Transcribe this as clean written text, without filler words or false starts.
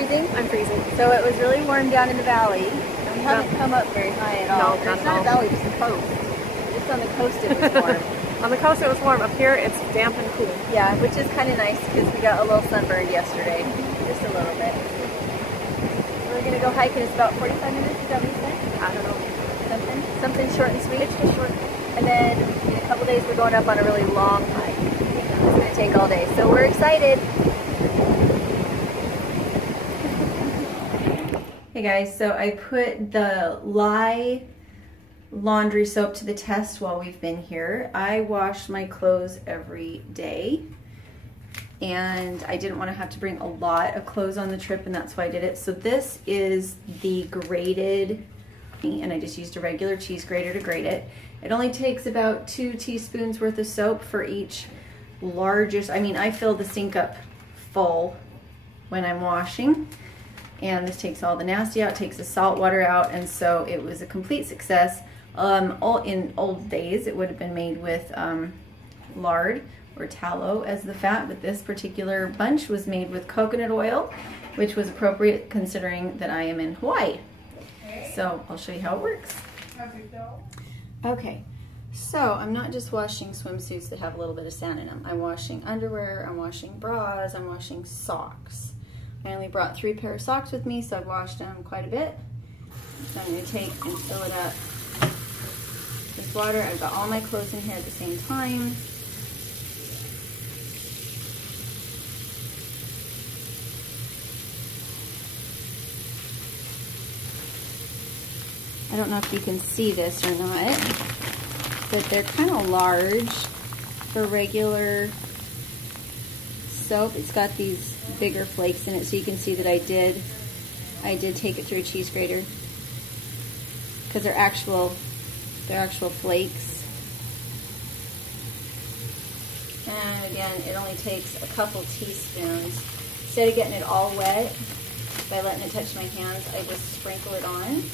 freezing? I'm freezing. So it was really warm down in the valley. And we haven't come up very high at all. No, not It's at all. not a valley, it's the coast. Just on the coast it was warm. On the coast it was warm. Up here it's damp and cool. Yeah, which is kind of nice because we got a little sunburned yesterday. Just a little bit. We're going to go hiking. It's about 45 minutes. Is that what you said? I don't know. Something short and sweet. It's just short. And then in a couple days we're going up on a really long hike. It's going to take all day. So we're excited. Hey guys, so I put the lye laundry soap to the test while we've been here. I wash my clothes every day. And I didn't want to have to bring a lot of clothes on the trip, and that's why I did it. So this is the grated, and I just used a regular cheese grater to grate it. It only takes about 2 teaspoons worth of soap for each largest. I mean, I fill the sink up full when I'm washing, and this takes all the nasty out, takes the salt water out, and so it was a complete success. In old days, it would have been made with lard or tallow as the fat, but this particular bunch was made with coconut oil, which was appropriate considering that I am in Hawaii. So I'll show you how it works. Okay, so I'm not just washing swimsuits that have a little bit of sand in them. I'm washing underwear, I'm washing bras, I'm washing socks. I only brought 3 pair of socks with me, so I've washed them quite a bit. So I'm going to take and fill it up with water. I've got all my clothes in here at the same time. I don't know if you can see this or not, but they're kind of large for regular soap. It's got these bigger flakes in it, so you can see that I did take it through a cheese grater because they're actual flakes. And again, it only takes a couple teaspoons. Instead of getting it all wet by letting it touch my hands, I just sprinkle it on.